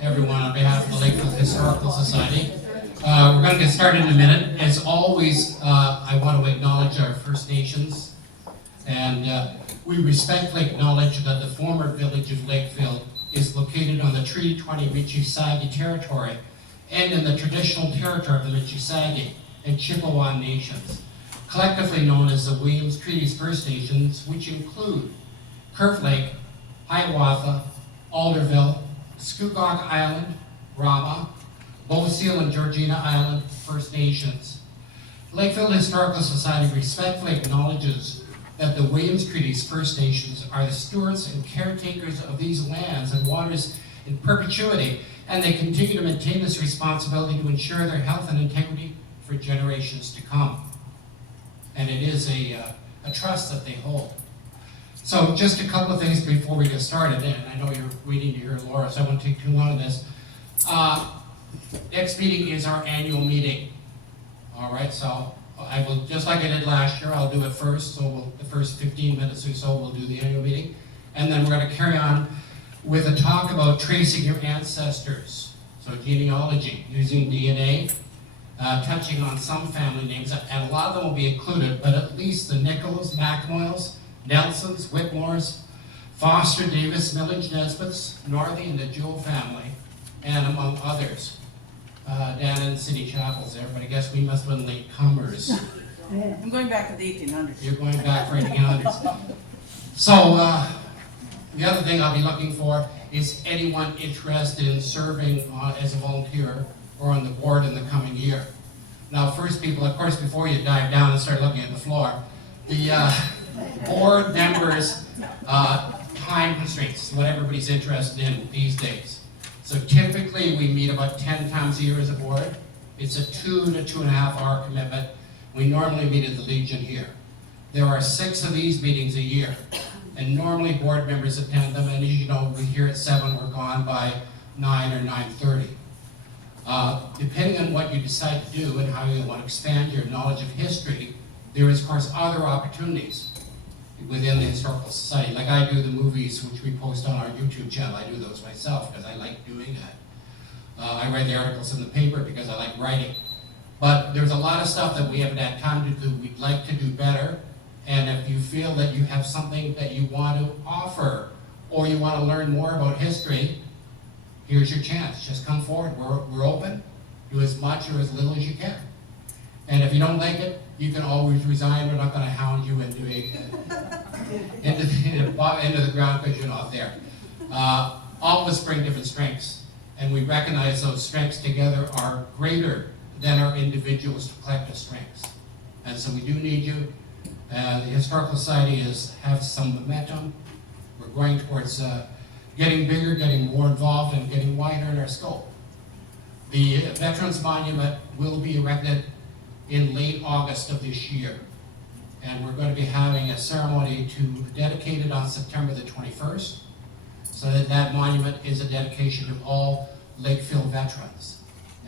everyone on behalf of the Lakefield Historical Society. We're going to get started in a minute. As always, I want to acknowledge our First Nations, and we respectfully acknowledge that the former village of Lakefield is located on the Treaty 20 Michi-Sagi territory and in the traditional territory of the Michi-Sagi and Chippewa nations, collectively known as the Williams Treaties First Nations, which include Curve Lake, Hiawatha, Alderville, Scugog Island, Rama, Beauseal and Georgina Island First Nations. Lakefield Historical Society respectfully acknowledges that the Williams Treaties First Nations are the stewards and caretakers of these lands and waters in perpetuity, and they continue to maintain this responsibility to ensure their health and integrity for generations to come. And it is a trust that they hold. So just a couple of things before we get started, and I know you're waiting to hear Laura, so I won't take too long on this. Next meeting is our annual meeting. All right, so I will, just like I did last year, I'll do it first, so the first 15 minutes or so we'll do the annual meeting. And then we're going to carry on with a talk about tracing your ancestors. So genealogy, using DNA, touching on some family names, and a lot of them will be included, but at least the Nichols, McElmoyles, Nelsons, Whitmores, Foster, Davis, Millage, Nesbitts, Northey, and the Jewell family, and among others. Down in the city chapels there, but I guess we must have been late comers. I'm going back to the 1800s. You're going back for 1800s. So, the other thing I'll be looking for is anyone interested in serving as a volunteer or on the board in the coming year. Now, first people, of course, before you dive down and start looking at the floor, the board members' time constraints, what everybody's interested in these days. So typically we meet about 10 times a year as a board. It's a 2 to 2.5 hour commitment. We normally meet at the Legion here. There are 6 of these meetings a year, and normally board members attend them, and as you know, we're here at 7, we're gone by 9 or 9:30. Depending on what you decide to do and how you want to expand your knowledge of history, there is, of course, other opportunities within the Historical Society. Like I do the movies, which we post on our YouTube channel. I do those myself because I like doing that. I write the articles in the paper because I like writing. But there's a lot of stuff that we haven't had time to do. We'd like to do better. And if you feel that you have something that you want to offer or you want to learn more about history, here's your chance. Just come forward. We're open. Do as much or as little as you can. And if you don't like it, you can always resign. We're not going to hound you into the ground because you're not there. All of us bring different strengths, and we recognize those strengths together are greater than our individuals' collective strengths. And so we do need you. The Historical Society has some momentum. We're going towards getting bigger, getting more involved, and getting wider in our scope. The Veterans Monument will be erected in late August of this year. And we're going to be having a ceremony to dedicate it on September the 21st, so that monument is a dedication to all Lakefield veterans.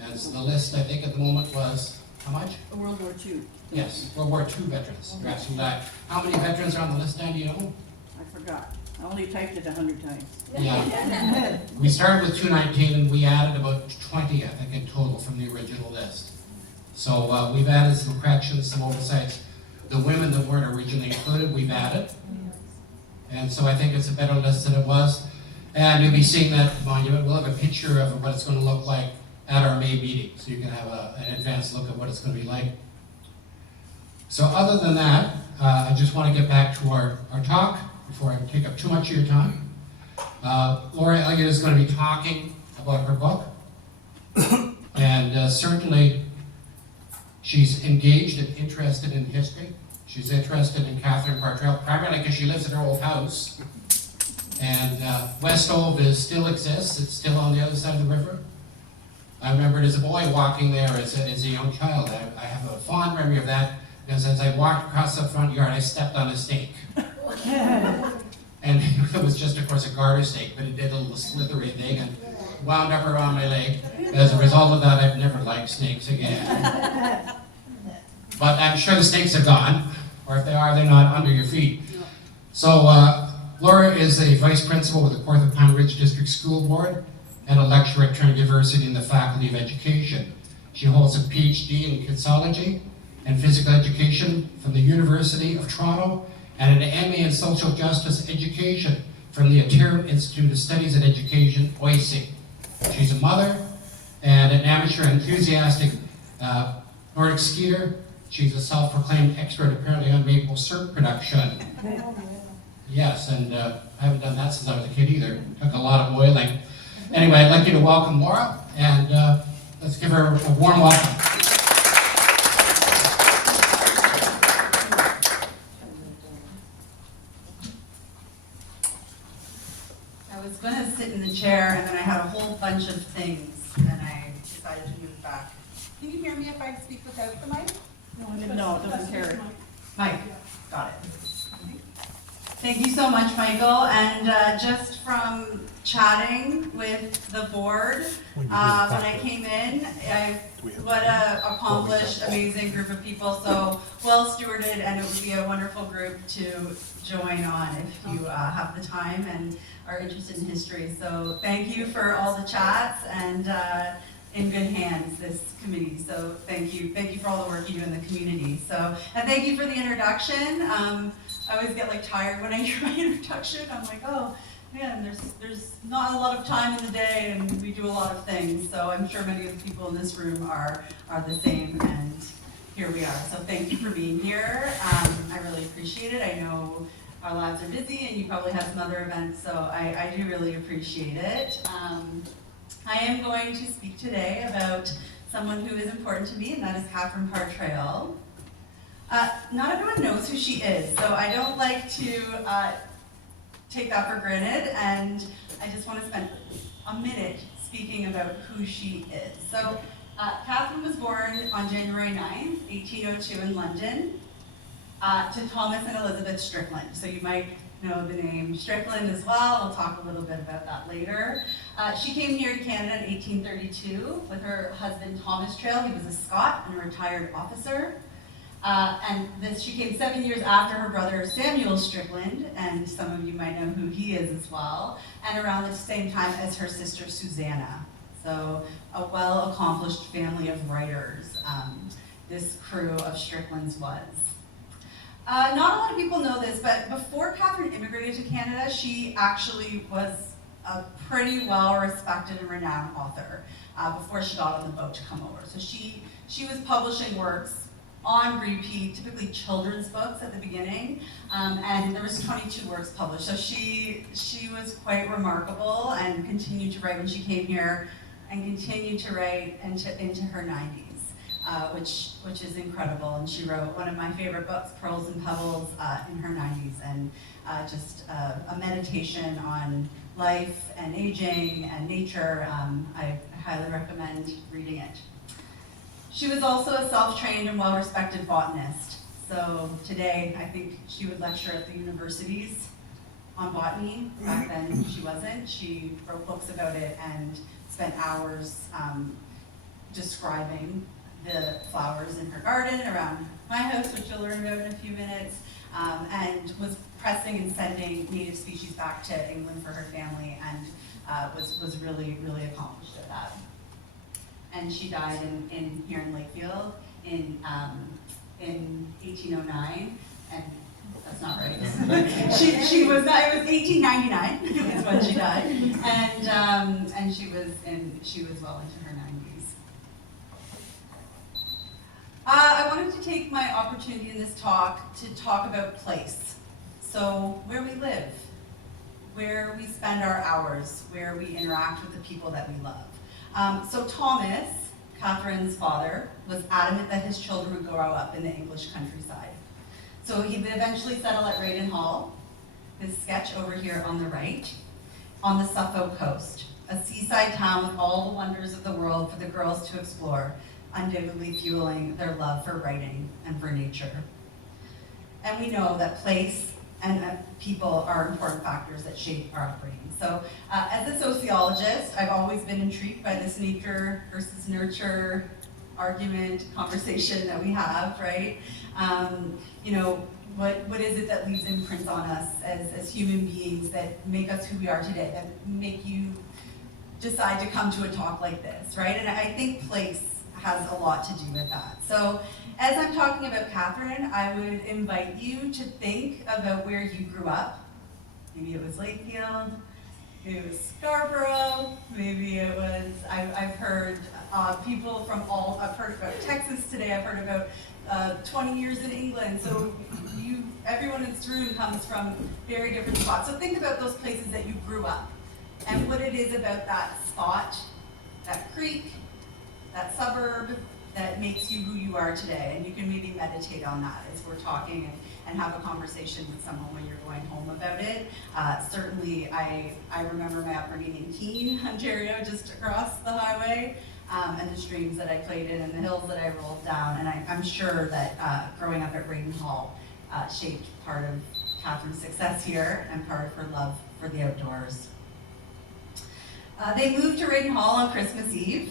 And so the list, I think at the moment was, how much? World War II. Yes, World War II veterans. You're absolutely right. How many veterans are on the list, Dan, do you know? I forgot. I only typed it 100 times. Yeah. We started with 219 and we added about 20, I think, in total from the original list. So we've added some corrections, some oversights. The women that weren't originally included, we've added. And so I think it's a better list than it was. And you'll be seeing that monument. We'll have a picture of what it's going to look like at our May meeting, so you can have an advanced look at what it's going to be like. So other than that, I just want to get back to our talk before I take up too much of your time. Laura Elliott is going to be talking about her book. And certainly, she's engaged and interested in history. She's interested in Parr Traill, primarily because she lives in her old house. And Westove still exists. It's still on the other side of the river. I remember as a boy walking there as a young child. I have a fond memory of that, because as I walked across the front yard, I stepped on a snake. And it was just, of course, a garter snake, but it did a little slithery thing and wound up around my leg. As a result of that, I've never liked snakes again. But I'm sure the snakes are gone, or if they are, they're not under your feet. So Laura is a vice principal with the 4th of Pine Ridge District School Board. and a lecturer at Trinity University in the Faculty of Education. She holds a PhD in Kinesology and Physical Education from the University of Toronto and an MA in Social Justice Education from the Ontario Institute of Studies and Education, OISE. She's a mother and an amateur enthusiastic Nordic skier. She's a self-proclaimed expert apparently on maple syrup production. Yes, and I haven't done that since I was a kid either. Took a lot of boiling. Anyway, I'd like you to welcome Laura, and let's give her a warm welcome. I was going to sit in the chair, and then I had a whole bunch of things, and I decided to move back. Can you hear me if I speak without the mic? No, it doesn't carry. Mike, got it. Thank you so much, Michael. And just from chatting with the board, when I came in, what a accomplished, amazing group of people. So well stewarded, and it would be a wonderful group to join on if you have the time and are interested in history. So thank you for all the chats, and in good hands, this committee. So thank you for all the work you do in the community. So, and thank you for the introduction. I always get tired when I hear my introduction. I'm like, oh man, there's not a lot of time in the day, and we do a lot of things. So I'm sure many of the people in this room are the same, and here we are. So thank you for being here. I really appreciate it. I know our lives are busy, and you probably have some other events, so I do really appreciate it. I am going to speak today about someone who is important to me, and that is Parr Traill. Not everyone knows who she is, so I don't like to take that for granted, and I just want to spend a minute speaking about who she is. So Catherine was born on January 9th, 1802 in London, to Thomas and Elizabeth Strickland. So you might know the name Strickland as well. We'll talk a little bit about that later. She came here to Canada in 1832 with her husband Thomas Traill. He was a Scot and a retired officer. She came 7 years after her brother Samuel Strickland, and some of you might know who he is as well, and around the same time as her sister Susanna. So a well-accomplished family of writers, this crew of Stricklands was. Not a lot of people know this, but before Catherine immigrated to Canada, she actually was a pretty well-respected and renowned author before she got on the boat to come over. So she was publishing works on repeat, typically children's books at the beginning, and there was 22 works published. So she was quite remarkable and continued to write when she came here, and continued to write into her 90s, which is incredible. And she wrote one of my favorite books, Pearls and Pebbles, in her 90s, and just a meditation on life and aging and nature. I highly recommend reading it. She was also a self-trained and well-respected botanist. So today, I think she would lecture at the universities on botany. Back then, she wasn't. She wrote books about it and spent hours describing the flowers in her garden around my house, which you'll learn about in a few minutes, and was pressing and sending native species back to England for her family, and was really, really accomplished at that. And she died here in Lakefield in 1809, and that's not right. she was not. It was 1899 is when she died, and she was well into her 90s. I wanted to take my opportunity in this talk to talk about place. So where we live, where we spend our hours, where we interact with the people that we love. So Thomas, Catherine's father, was adamant that his children would grow up in the English countryside. So he would eventually settle at Raydon Hall, his sketch over here on the right, on the Suffolk coast, a seaside town with all the wonders of the world for the girls to explore, undoubtedly fueling their love for writing and for nature. And we know that place and people are important factors that shape our upbringing. So as a sociologist, I've always been intrigued by this nature versus nurture argument, conversation that we have, right? What is it that leaves imprints on us as human beings that make us who we are today, that make you decide to come to a talk like this, right? And I think place has a lot to do with that. So as I'm talking about Catherine, I would invite you to think about where you grew up. Maybe it was Lakefield, maybe it was Scarborough, maybe it was, I've heard people from I've heard about Texas today, I've heard about 20 years in England. So everyone in this room comes from very different spots. So think about those places that you grew up and what it is about that spot, that creek, that suburb that makes you who you are today. And you can maybe meditate on that as we're talking and have a conversation with someone when you're going home about it. Certainly, I remember my upbringing in Keene, Ontario, just across the highway, and the streams that I played in and the hills that I rolled down. And I'm sure that growing up at Raden Hall shaped part of Catherine's success here and part of her love for the outdoors. They moved to Raden Hall on Christmas Eve.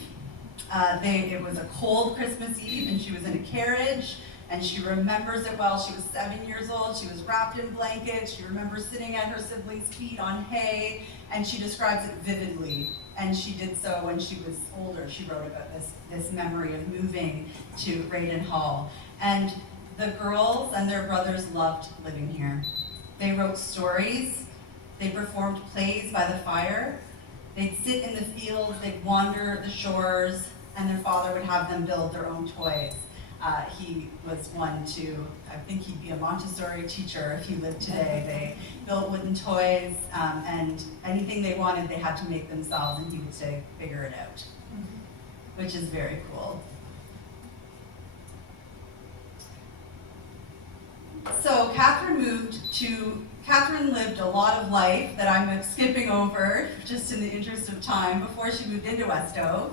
It was a cold Christmas Eve, and she was in a carriage, and she remembers it well. She was 7 years old. She was wrapped in blankets. She remembers sitting at her siblings' feet on hay, and she describes it vividly. And she did so when she was older. She wrote about this memory of moving to Raden Hall. And the girls and their brothers loved living here. They wrote stories. They performed plays by the fire. They'd sit in the fields. They'd wander the shores, and their father would have them build their own toys. He was one to, I think he'd be a Montessori teacher if he lived today. They built wooden toys, and anything they wanted, they had to make themselves, and he would say, figure it out, which is very cool. So Catherine lived a lot of life that I'm skipping over just in the interest of time before she moved into Westove,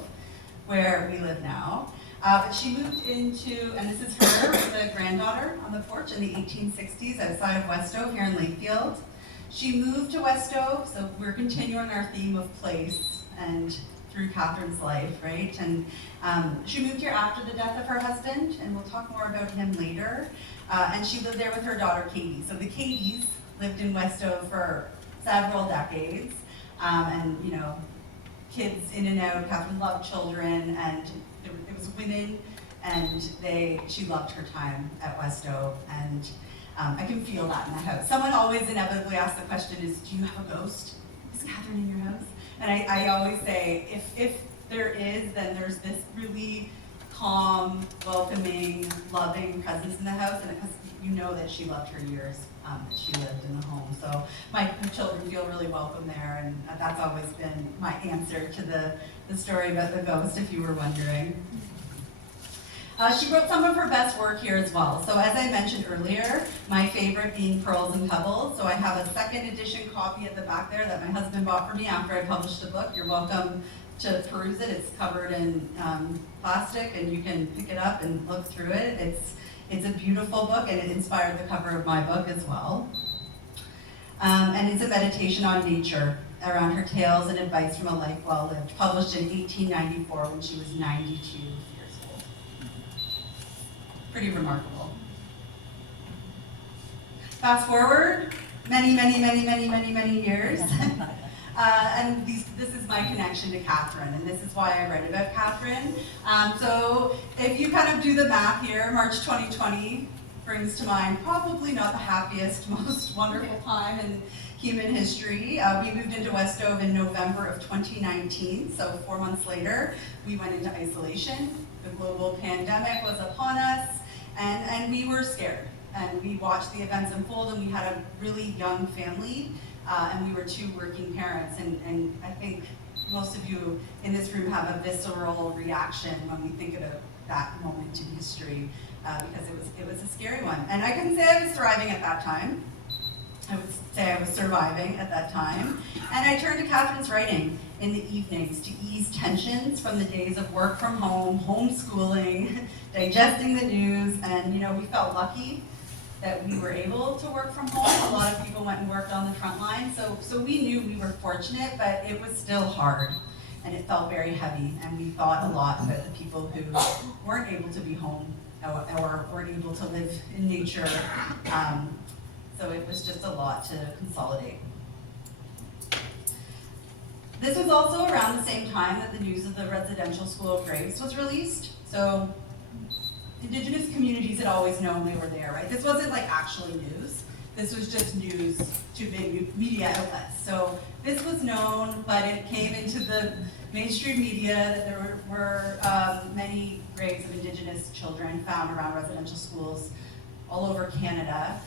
where we live now. But she moved into, and this is her, the granddaughter on the porch in the 1860s outside of Westove here in Lakefield. She moved to Westove, so we're continuing our theme of place and through Catherine's life, right? And she moved here after the death of her husband, and we'll talk more about him later. And she lived there with her daughter, Katie. So the Katies lived in Westove for several decades, and kids in and out. Catherine loved children, and it was women, and she loved her time at Westove, and I can feel that in the house. Someone always inevitably asks the question is, do you have a ghost? Is Catherine in your house? And I always say, if there is, then there's this really calm, welcoming, loving presence in the house, and you know that she loved her years that she lived in the home. So my children feel really welcome there, and that's always been my answer to the story about the ghost, if you were wondering. She wrote some of her best work here as well. So as I mentioned earlier, my favorite being Pearls and Pebbles. So I have a second edition copy at the back there that my husband bought for me after I published the book. You're welcome to peruse it. It's covered in plastic, and you can pick it up and look through it. It's a beautiful book, and it inspired the cover of my book as well. And it's a meditation on nature around her tales and advice from a life well lived, published in 1894 when she was 92 years old. Pretty remarkable. Fast forward many years. And this is my connection to Catherine, and this is why I write about Catherine. So if you kind of do the math here, March 2020 brings to mind probably not the happiest, most wonderful time in human history. We moved into Westove in November of 2019, so 4 months later, we went into isolation. The global pandemic was upon us, and we were scared. And we watched the events unfold, and we had a really young family. And we were two working parents, and I think most of you in this room have a visceral reaction when we think about that moment in history, because it was a scary one. And I couldn't say I was thriving at that time. I would say I was surviving at that time. And I turned to Catherine's writing in the evenings to ease tensions from the days of work from home, homeschooling, digesting the news, and we felt lucky that we were able to work from home. A lot of people went and worked on the front line, so we knew we were fortunate, but it was still hard, and it felt very heavy, and we thought a lot about the people who weren't able to be home or weren't able to live in nature, so it was just a lot to consolidate. This was also around the same time that the news of the residential school of Graves was released. So Indigenous communities had always known they were there, right? This wasn't like actually news. This was just news to big media outlets. So this was known, but it came into the mainstream media that there were many graves of Indigenous children found around residential schools all over Canada.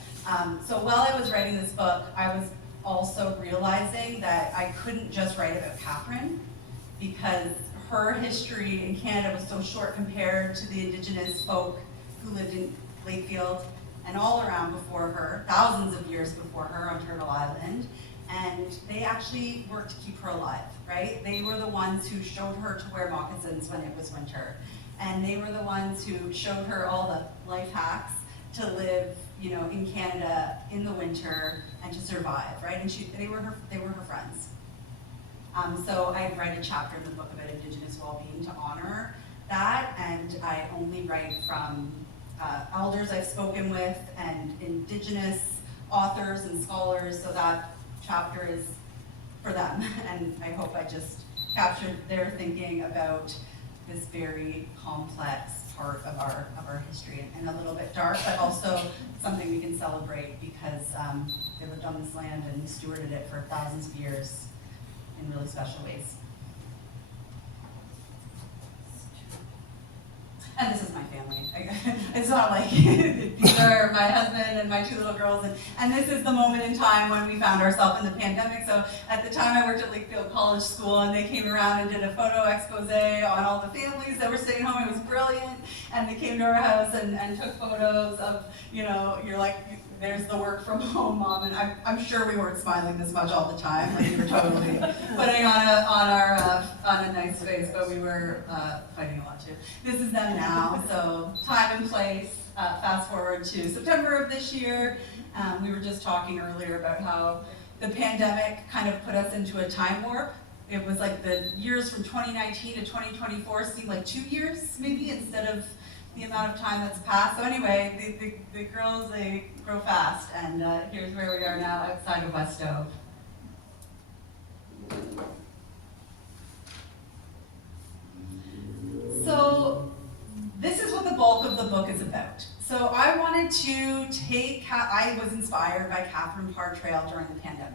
So while I was writing this book, I was also realizing that I couldn't just write about Catherine, because her history in Canada was so short compared to the Indigenous folk who lived in Lakefield and all around before her, thousands of years before her on Turtle Island. And they actually worked to keep her alive, right? They were the ones who showed her to wear moccasins when it was winter. And they were the ones who showed her all the life hacks to live, you know, in Canada in the winter and to survive, right? And they were her friends. So I write a chapter in the book about Indigenous well-being to honor that, and I only write from elders I've spoken with and Indigenous authors and scholars, so that chapter is for them. And I hope I just captured their thinking about this very complex part of our history, and a little bit dark, but also something we can celebrate because they lived on this land and we stewarded it for thousands of years in really special ways. And this is my family. It's not like these are my husband and my two little girls, and this is the moment in time when we found ourselves in the pandemic. So at the time I worked at Lakefield College School, and they came around and did a photo expose on all the families that were staying home. It was brilliant, and they came to our house and took photos of, you know, you're like, there's the work from home mom, and I'm sure we weren't smiling this much all the time, like we were totally putting on a nice face, but we were fighting a lot too. This is them now, so time and place. Fast forward to September of this year. We were just talking earlier about how the pandemic kind of put us into a time warp. It was like the years from 2019 to 2024 seemed like 2 years maybe, instead of the amount of time that's passed. So anyway, the girls, they grow fast, and here's where we are now outside of Westove. So this is what the bulk of the book is about. So I wanted to I was inspired by Parr Traill during the pandemic.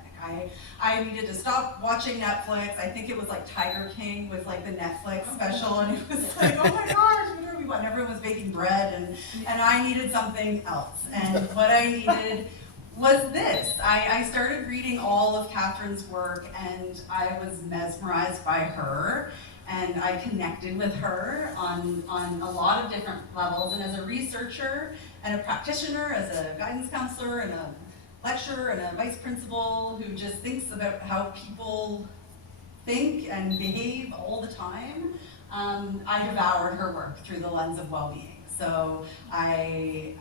I needed to stop watching Netflix. I think it was like Tiger King with like the Netflix special, and it was like, oh my gosh, and everyone was baking bread, and I needed something else. And what I needed was this. I started reading all of Catherine's work, and I was mesmerized by her, and I connected with her on a lot of different levels. And as a researcher and a practitioner, as a guidance counselor and a lecturer and a vice principal who just thinks about how people think and behave all the time, I devoured her work through the lens of well-being. So I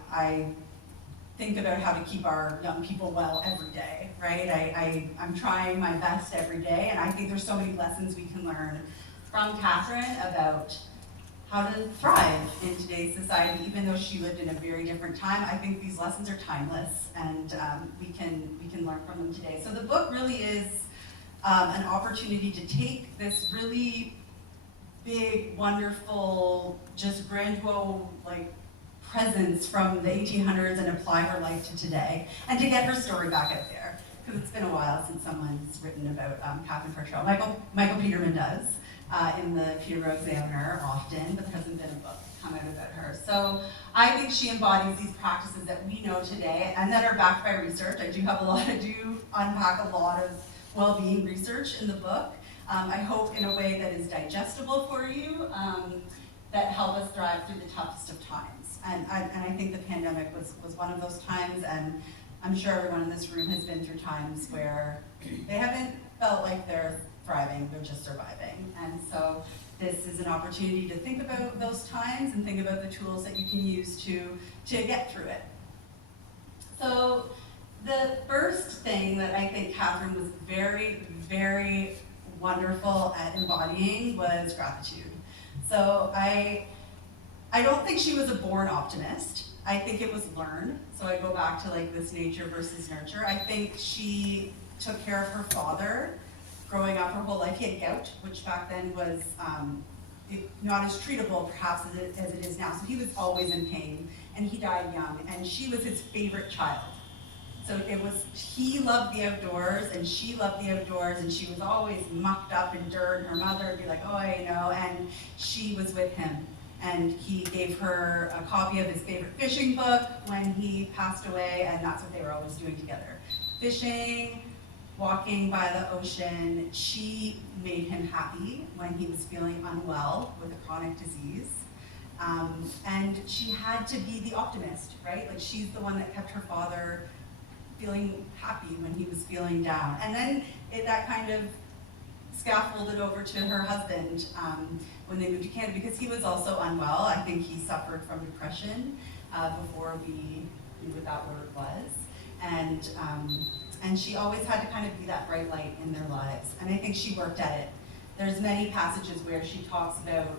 think about how to keep our young people well every day, right? I'm trying my best every day, and I think there's so many lessons we can learn from Catherine about how to thrive in today's society, even though she lived in a very different time. I think these lessons are timeless, and we can learn from them today. So the book really is an opportunity to take this really big, wonderful, just grandiose, like, presence from the 1800s and apply her life to today, and to get her story back out there, because it's been a while since someone's written about Catherine Parr Traill. Michael Peterman does in the Peterborough Examiner often, but there hasn't been a book come out about her. So I think she embodies these practices that we know today and that are backed by research. I do unpack a lot of well-being research in the book. I hope in a way that is digestible for you, that help us thrive through the toughest of times. And I think the pandemic was one of those times, and I'm sure everyone in this room has been through times where they haven't felt like they're thriving, they're just surviving. And so this is an opportunity to think about those times and think about the tools that you can use to get through it. So the first thing that I think Catherine was very, very wonderful at embodying was gratitude. So I don't think she was a born optimist. I think it was learned. So I go back to like this nature versus nurture. I think she took care of her father growing up her whole life. He had gout, which back then was not as treatable perhaps as it is now. So he was always in pain, and he died young, and she was his favorite child. So he loved the outdoors, and she loved the outdoors, and she was always mucked up in dirt. Her mother would be like, oh, and she was with him. And he gave her a copy of his favorite fishing book when he passed away, and that's what they were always doing together. Fishing, walking by the ocean. She made him happy when he was feeling unwell with a chronic disease. And she had to be the optimist, right? Like, she's the one that kept her father feeling happy when he was feeling down. And then that kind of scaffolded over to her husband when they moved to Canada, because he was also unwell. I think he suffered from depression before we knew what that word was. And she always had to kind of be that bright light in their lives. And I think she worked at it. There's many passages where she talks about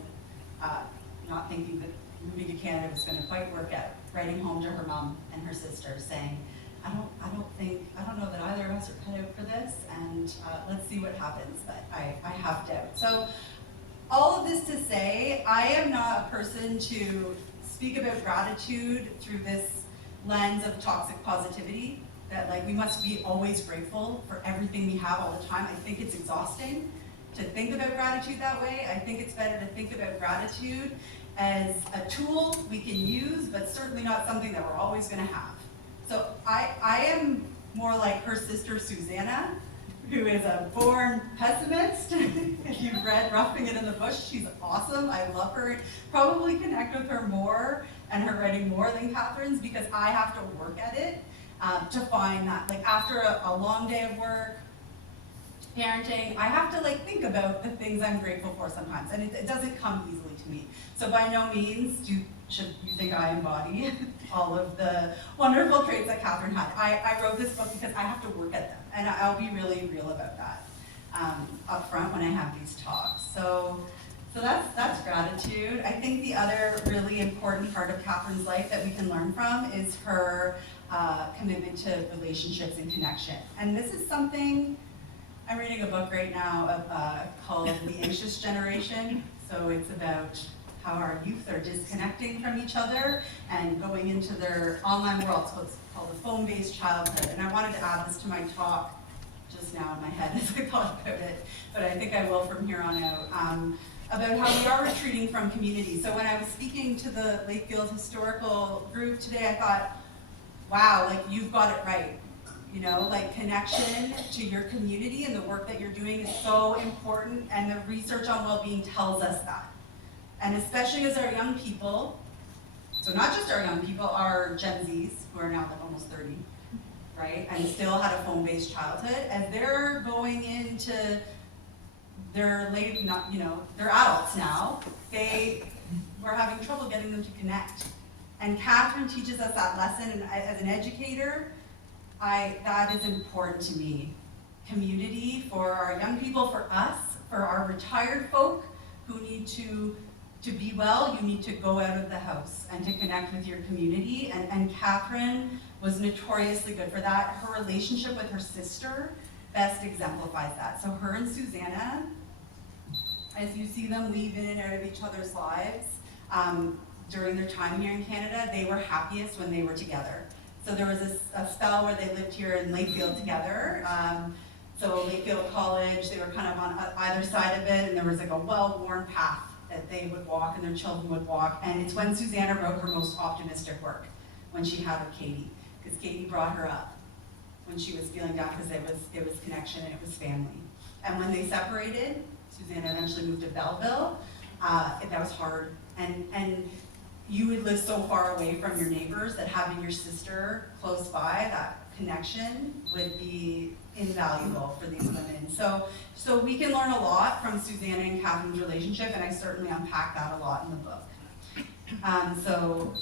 not thinking that moving to Canada was going to quite work out, writing home to her mom and her sister saying, I don't know that either of us are cut out for this, and let's see what happens, but I have doubt. So all of this to say, I am not a person to speak about gratitude through this lens of toxic positivity, that like we must be always grateful for everything we have all the time. I think it's exhausting to think about gratitude that way. I think it's better to think about gratitude as a tool we can use, but certainly not something that we're always going to have. So I am more like her sister Susanna, who is a born pessimist. If you've read Roughing It in the Bush, she's awesome. I love her. Probably connect with her more and her writing more than Catherine's, because I have to work at it to find that. Like, after a long day of work, parenting, I have to like think about the things I'm grateful for sometimes, and it doesn't come easily to me. So by no means should you think I embody all of the wonderful traits that Catherine had. I wrote this book because I have to work at them, and I'll be really real about that up front when I have these talks. So that's gratitude. I think the other really important part of Catherine's life that we can learn from is her commitment to relationships and connection. And this is something, I'm reading a book right now called The Anxious Generation. So it's about how our youth are disconnecting from each other and going into their online world. So it's called the phone-based childhood. And I wanted to add this to my talk just now in my head as I thought about it, but I think I will from here on out, about how we are retreating from community. So when I was speaking to the Lakefield historical group today, I thought, wow, like, you've got it right. You know, like, connection to your community and the work that you're doing is so important, and the research on well-being tells us that. And especially as our young people, so not just our young people, our Gen Zs, who are now like almost 30, right, and still had a phone-based childhood, as they're going into their they're adults now, we're having trouble getting them to connect. And Catherine teaches us that lesson, and as an educator, that is important to me. Community for our young people, for us, for our retired folk who need to be well, you need to go out of the house and to connect with your community. And Catherine was notoriously good for that. Her relationship with her sister best exemplifies that. So her and Susanna, as you see them weave in and out of each other's lives, during their time here in Canada, they were happiest when they were together. So there was a spell where they lived here in Lakefield together. So Lakefield College, they were kind of on either side of it, and there was like a well-worn path that they would walk and their children would walk. And it's when Susanna wrote her most optimistic work, when she had her Katie, because Katie brought her up when she was feeling down, because it was connection and it was family. And when they separated, Susanna eventually moved to Belleville. That was hard. And you would live so far away from your neighbors that having your sister close by, that connection would be invaluable for these women. So we can learn a lot from Susanna and Catherine's relationship, and I certainly unpack that a lot in the book. So,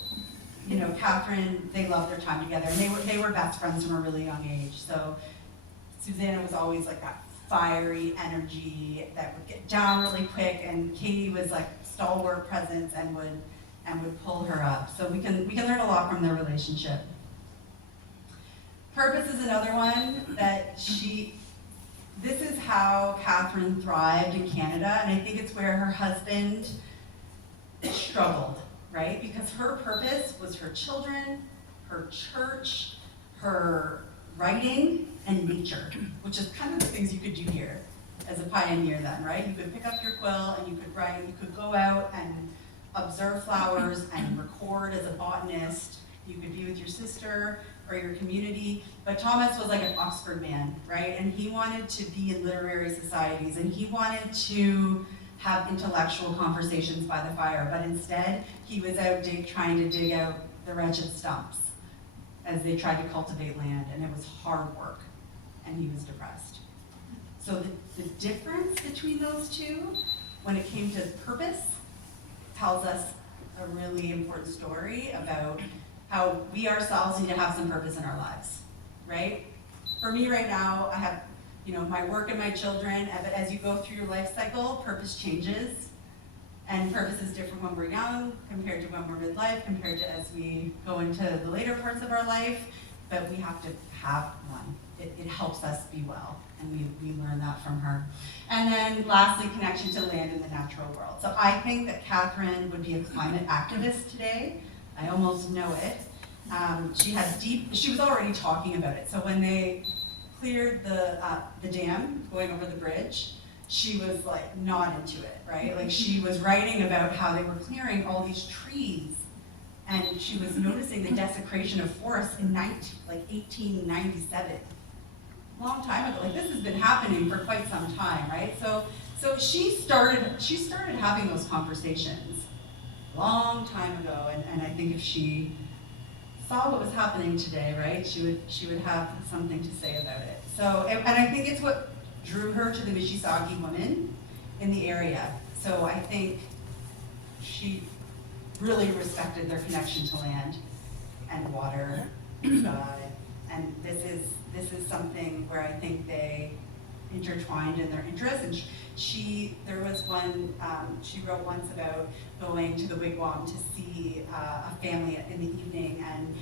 you know, Catherine, they loved their time together, and they were best friends from a really young age. So Susanna was always like that fiery energy that would get down really quick, and Katie was like stalwart presence and would pull her up. So we can learn a lot from their relationship. Purpose is another one that this is how Catherine thrived in Canada, and I think it's where her husband struggled, right? Because her purpose was her children, her church, her writing, and nature, which is kind of the things you could do here as a pioneer then, right? You could pick up your quill and you could write, you could go out and observe flowers and record as a botanist. You could be with your sister or your community. But Thomas was like an Oxford man, right? And he wanted to be in literary societies, and he wanted to have intellectual conversations by the fire, but instead he was out trying to dig out the wretched stumps as they tried to cultivate land, and it was hard work, and he was depressed. So the difference between those two, when it came to purpose, tells us a really important story about how we ourselves need to have some purpose in our lives, right? For me right now, I have, my work and my children, but as you go through your life cycle, purpose changes. And purpose is different when we're young, compared to when we're midlife, compared to as we go into the later parts of our life, but we have to have one. It helps us be well, and we learn that from her. And then lastly, connection to land and the natural world. So I think that Catherine would be a climate activist today. I almost know it. She was already talking about it. So when they cleared the dam going over the bridge, she was like not into it, right? Like she was writing about how they were clearing all these trees, and she was noticing the desecration of forests in 1897. Long time ago. Like this has been happening for quite some time, right? So she started having those conversations long time ago, and I think if she saw what was happening today, right, she would have something to say about it. So, and I think it's what drew her to the Mississauga women in the area. So I think she really respected their connection to land and water and sky. And this is something where I think they intertwined in their interests. And there was one, she wrote once about going to the wigwam to see a family in the evening, and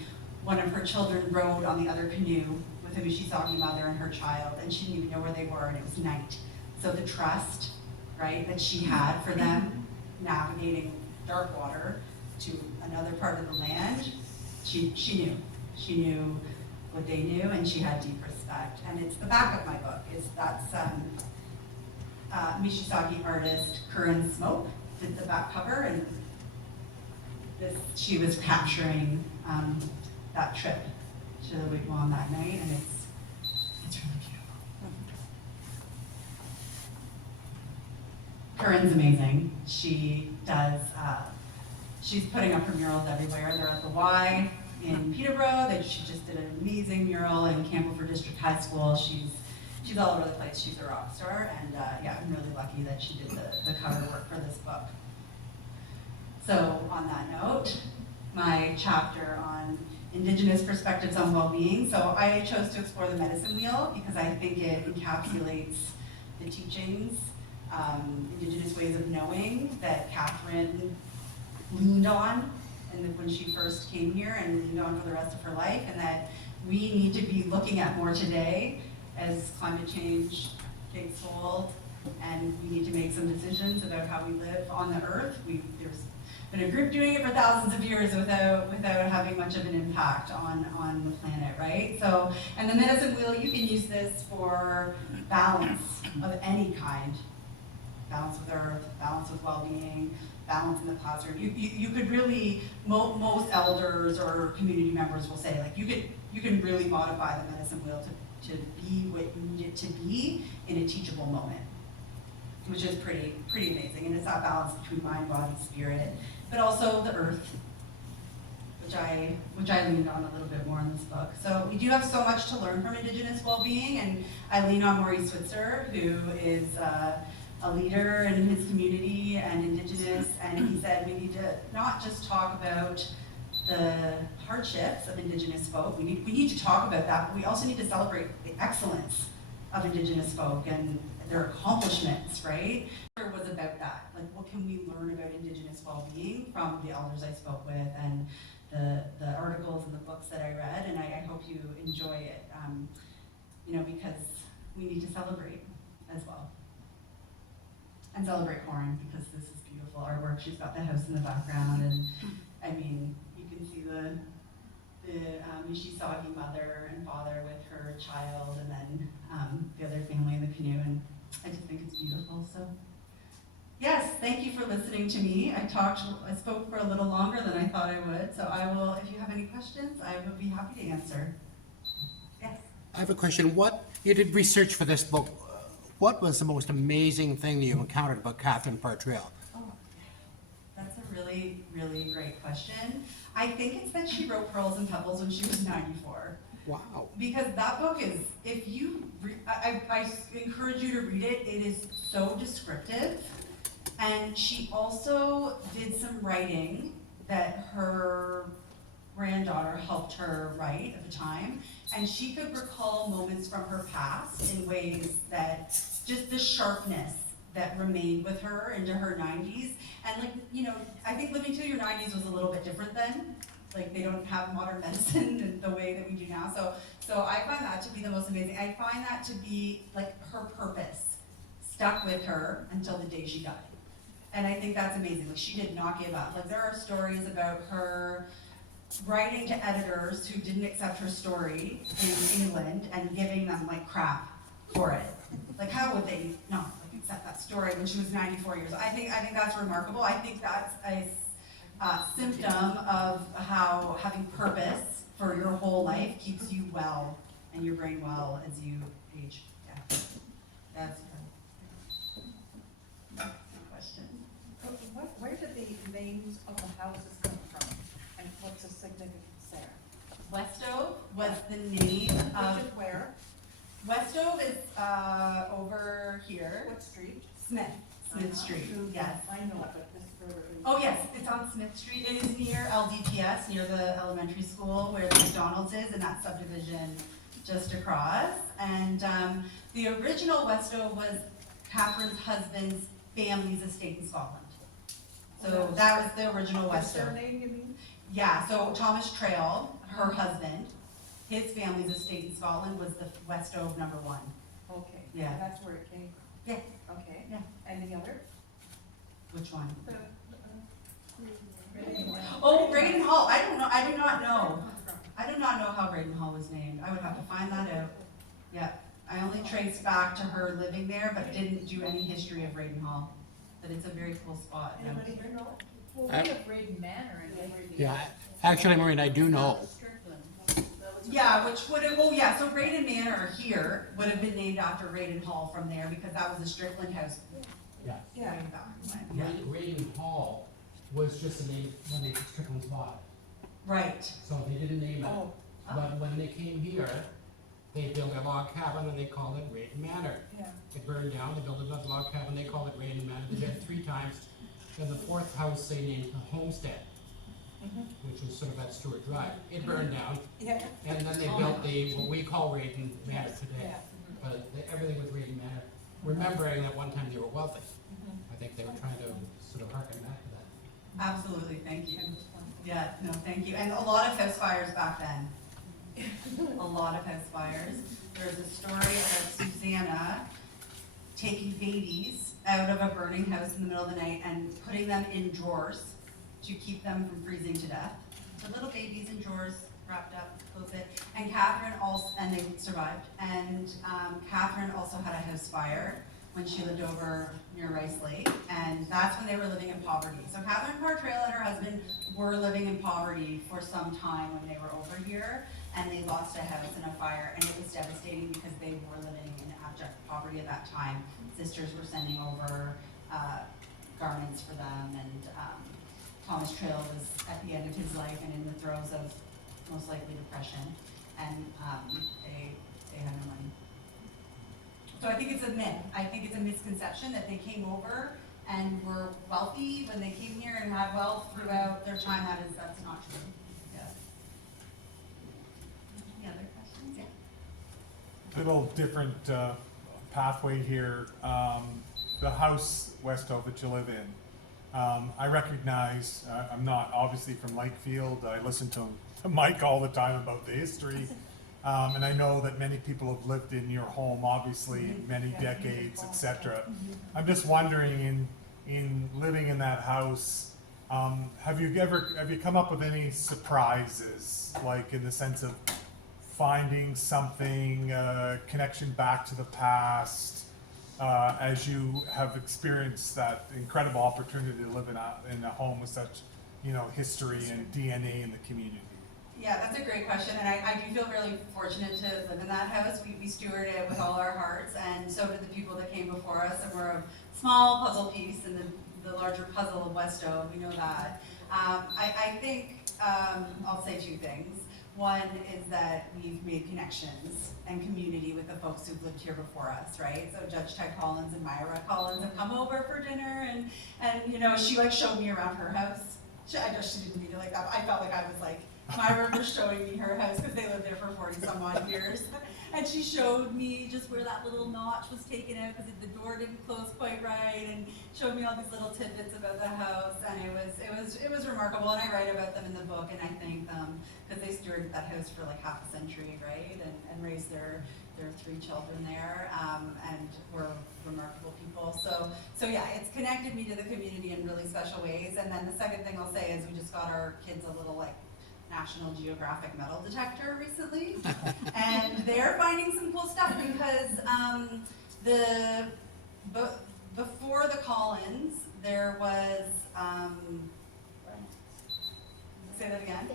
one of her children rowed on the other canoe with a Mississauga mother and her child, and she didn't even know where they were, and it was night. So the trust, right, that she had for them navigating dark water to another part of the land, she knew. She knew what they knew, and she had deep respect. And it's the back of my book. That's Mississauga artist Curran Smoke did the back cover, and she was capturing that trip to the wigwam that night, and it's really cute. Curran's amazing. She does. She's putting up her murals everywhere. They're at the Y in Peterborough. She just did an amazing mural in Campbellford District High School. She's all over the place. She's a rock star, and yeah, I'm really lucky that she did the cover work for this book. So on that note, my chapter on Indigenous perspectives on well-being. So I chose to explore the medicine wheel because I think it encapsulates the teachings, Indigenous ways of knowing that Catherine leaned on and when she first came here and leaned on for the rest of her life, and that we need to be looking at more today as climate change takes hold, and we need to make some decisions about how we live on the earth. There's been a group doing it for thousands of years without having much of an impact on the planet, right? So, and the medicine wheel, you can use this for balance of any kind. Balance with earth, balance with well-being, balance in the classroom. You could really, most elders or community members will say, like, you can really modify the medicine wheel to be what you need it to be in a teachable moment, which is pretty amazing. And it's that balance between mind, body, spirit, but also the earth, which I leaned on a little bit more in this book. So we do have so much to learn from Indigenous well-being, and I lean on Maurice Switzer, who is a leader in his community and Indigenous, and he said we need to not just talk about the hardships of Indigenous folk. We need to talk about that, but we also need to celebrate the excellence of Indigenous folk and their accomplishments, right? It was about that. Like, what can we learn about Indigenous well-being from the elders I spoke with and the articles and the books that I read, and I hope you enjoy it, because we need to celebrate. as well. And celebrate Corin, because this is beautiful artwork. She's got the house in the background, and I mean, you can see the Mississauga mother and father with her child, and then the other family in the canoe, and I just think it's beautiful. So yes, thank you for listening to me. I spoke for a little longer than I thought I would, so I will, if you have any questions, I would be happy to answer. Yes? I have a question. You did research for this book. What was the most amazing thing that you encountered about Catherine Parr Traill? Oh, that's a really, really great question. I think it's that she wrote Pearls and Pebbles when she was 94. Wow. Because that book is, if you, I encourage you to read it, it is so descriptive. And she also did some writing that her granddaughter helped her write at the time. And she could recall moments from her past in ways that, just the sharpness that remained with her into her 90s. And like, you know, I think living to your 90s was a little bit different then. Like, they don't have modern medicine in the way that we do now. So I find that to be the most amazing. I find that to be like her purpose stuck with her until the day she died. And I think that's amazing. Like, she did not give up. Like, there are stories about her writing to editors who didn't accept her story in England and giving them like crap for it. Like, how would they not like accept that story when she was 94 years old? I think that's remarkable. I think that's a symptom of how having purpose for your whole life keeps you well and your brain well as you age. Yeah, that's a question. Where did the names of the houses come from, and what's the significance there? Westove was the name Which of, is where? Westove is over here, What street? Smith Street, yes. I know, but this further. Oh, yes, it's on Smith Street. It is near LDPS, near the elementary school where the McDonald's is, and that subdivision just across. And the original Westove was Catherine's husband's family's estate in Scotland. So that was the original What's their Westove. name, you mean? Yeah, so Thomas Traill, her husband, his family's estate in Scotland was the Westove number 1. Okay. Yeah. That's where it came Yeah, from. Okay. Yeah. And the other? which one? Braden. Oh, Braden Hall. I don't know. I do not know. I do not know how Braden Hall was named. I would have to find that out. Yeah, I only traced back to her living there, but didn't do any history of Braden Hall. But it's a very cool spot. Yeah. Anybody here know? Well, we have Braden Manor and everything. Yeah, actually, Maureen, I do know. Strickland. Yeah, which would have, oh yeah, so Braden Manor here would have been named after Braden Hall from there because that was the Strickland house. Yeah. Yeah. Way back when. Yeah. Raiden Hall was just a name when they Strickland's bought it. Right. So they didn't name it. Oh, But when they came here, they built a log cabin and they called it Raiden Manor. yeah. It burned down, they built another log cabin, they called it Raiden Manor. They did it 3 times. Then the 4th house they named the Homestead, which was sort of at Stewart Drive. It burned down, Yeah. and then they built what we call Raiden Manor today. Yeah. But everything was Raiden Manor, remembering that one time they were wealthy. I think they were trying to sort of harken back to that. Absolutely, thank you. Yeah, no, thank you. And a lot of house fires back then. A lot of house fires. There's a story of Susanna taking babies out of a burning house in the middle of the night and putting them in drawers to keep them from freezing to death. So little babies in drawers, wrapped up, close it. And Catherine also, and they survived. And Catherine also had a house fire when she lived over near Rice Lake, and that's when they were living in poverty. So Catherine Parr Traill and her husband were living in poverty for some time when they were over here, and they lost a house in a fire, and it was devastating because they were living in abject poverty at that time. Sisters were sending over garments for them, and Thomas Traill was at the end of his life and in the throes of most likely depression, and they had no money. So I think it's a myth. I think it's a misconception that they came over and were wealthy when they came here and had wealth throughout their time. That's not true. Yeah. Any other questions? Yeah. Little different pathway here. The house Westove that you live in. I recognize, I'm not obviously from Lakefield. I listen to Mike all the time about the history. And I know that many people have lived in your home, obviously, many decades, etc. I'm just wondering, in living in that house, have you come up with any surprises, like in the sense of finding something, connection back to the past, as you have experienced that incredible opportunity to live in a home with such, history and DNA in the community? Yeah, that's a great question, and I do feel really fortunate to live in that house. We steward it with all our hearts, and so did the people that came before us, and we're a small puzzle piece in the larger puzzle of Westove, we know that. I think I'll say two things. One is that we've made connections and community with the folks who've lived here before us, right? So Judge Ted Collins and Myra Collins have come over for dinner, and she showed me around her house. I know she didn't mean it like that. I felt like I was like, Myra was showing me her house because they lived there for 40 some odd years. And she showed me just where that little notch was taken out because the door didn't close quite right, and showed me all these little tidbits about the house, and it was remarkable, and I write about them in the book, and I thank them because they stewarded that house for like half a century, right, and raised their 3 children there, and were remarkable people. So yeah, it's connected me to the community in really special ways. And then the second thing I'll say is we just got our kids a little National Geographic metal detector recently, and they're finding some cool stuff because before the Collins there was say that again.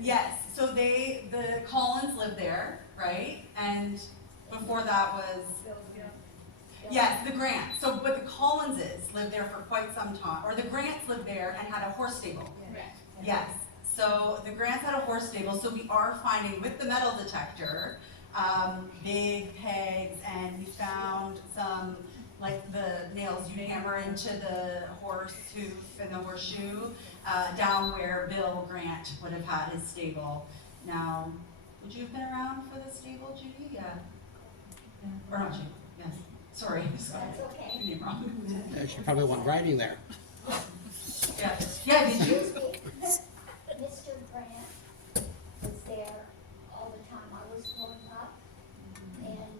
Yes, so the Collins lived there, right? And before that was yes, the Grants. So but the Collinses lived there for quite some time, or the Grants lived there and had a horse stable. Yes. So the Grants had a horse stable, so we are finding with the metal detector big pegs, and we found some the nails you hammer into the horse hoof and the horseshoe down where Bill Grant would have had his stable. Now, would you have been around for the stable, Judy? Yeah. Or not Judy? Yes. Sorry. That's okay. Your name wrong. She probably went riding there. Yeah. Yeah. Did you? Mr. Grant was there all the time I was growing up, and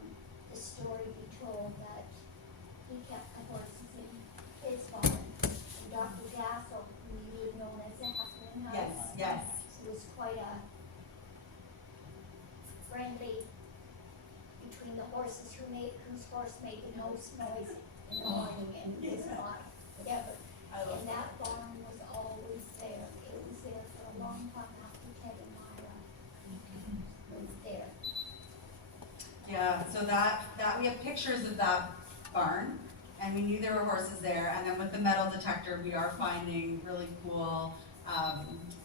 the story we told that he kept the horses in his barn. And Dr. Gassel, who you would know as the Heffernan House. Yes. Was quite a friendly between the horses whose horse made the most noise in the morning and was not ever. And that barn was always there. It was there for a long time after Ted and Myra was there. Yeah, so that we have pictures of that barn, and we knew there were horses there. And then with the metal detector, we are finding really cool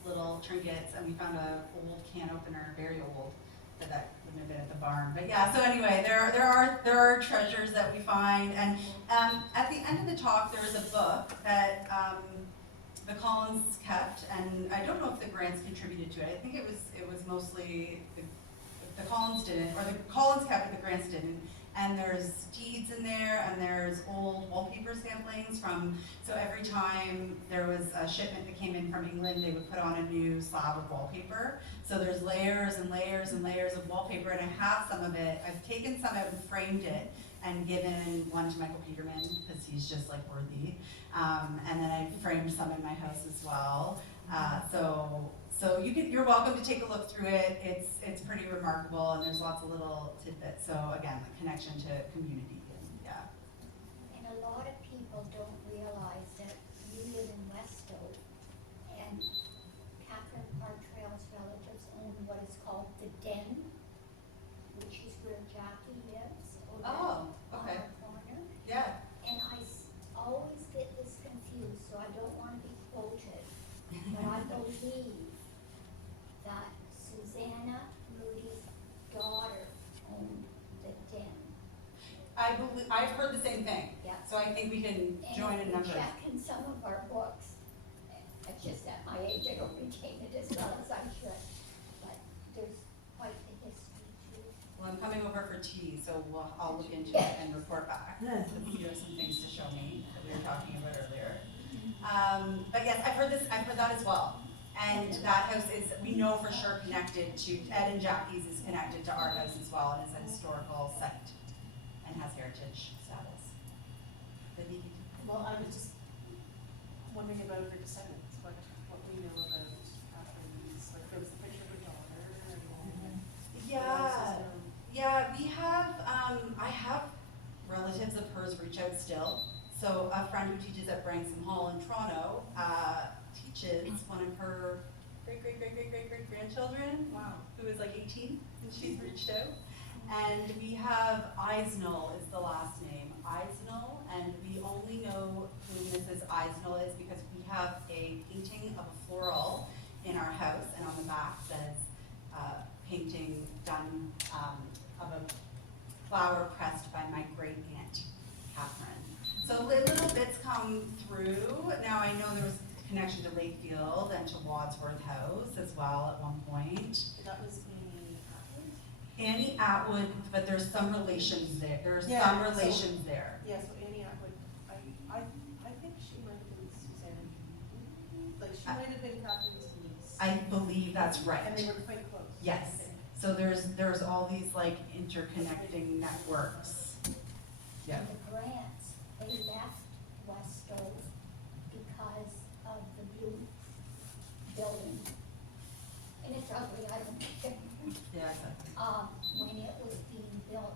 little trinkets, and we found an old can opener, very old, that wouldn't have been at the barn. But yeah, so anyway, there are treasures that we find, and at the end of the talk, there is a book that the Collins kept, and I don't know if the Grants contributed to it. I think it was mostly the Collins didn't, or the Collins kept it, the Grants didn't. And there's deeds in there, and there's old wallpaper samplings so every time there was a shipment that came in from England, they would put on a new slab of wallpaper. So there's layers and layers and layers of wallpaper, and I have some of it. I've taken some out and framed it and given one to Michael Peterman, because he's just worthy. And then I framed some in my house as well. So you're welcome to take a look through it. It's pretty remarkable, and there's lots of little tidbits. So again, the connection to community, and yeah. And a lot of people don't realize that you live in Westove, and Catherine Parr Traill's relatives own what is called the Den, which is where Jackie lives. Oh, okay. On the corner. Yeah. And always get this confused, so I don't want to be quoted, but I believe that Susanna Moody's daughter owned the Den. I've heard the same thing. Yeah. So I think we can join in numbers. And check in some of our books. It's just at my age, I don't retain it as well as I should, but there's quite the history too. Well, I'm coming over for tea, so I'll look into it and report back. You have some things to show me that we were talking about earlier. But yes, I've heard that as well. And that house is, we know for sure connected to, Ed and Jackie's is connected to our house as well, and is a historical site and has heritage status. Well, I was just wondering about her descendants, what we know about Catherine's, like, there was a picture of her daughter and. Yeah, we have, I have relatives of hers reach out still. So a friend who teaches at Branksome Hall in Toronto, teaches one of her great grandchildren. Wow. Who is like 18, and she's reached out. And we have Eisnell is the last name, Eisnell, and we only know who Mrs. Eisnell is because we have a painting of a floral in our house, and on the back says, painting done of a flower pressed by my great aunt, Catherine. So little bits come through. Now I know there was a connection to Lakefield and to Wadsworth House as well at one point. That was Annie Atwood? Annie Atwood, but there's some relations there. There's Yeah, some so- relations there. Yeah, so Annie Atwood, I think she might have been Suzanne. Like, she might have been Catherine's niece. I believe that's right. And they were quite close. Yes. So there's all these like interconnecting networks. Yeah. And the Grants, they left Westove because of the blue building. And it's ugly, I don't care. Yeah, exactly. When it was being built,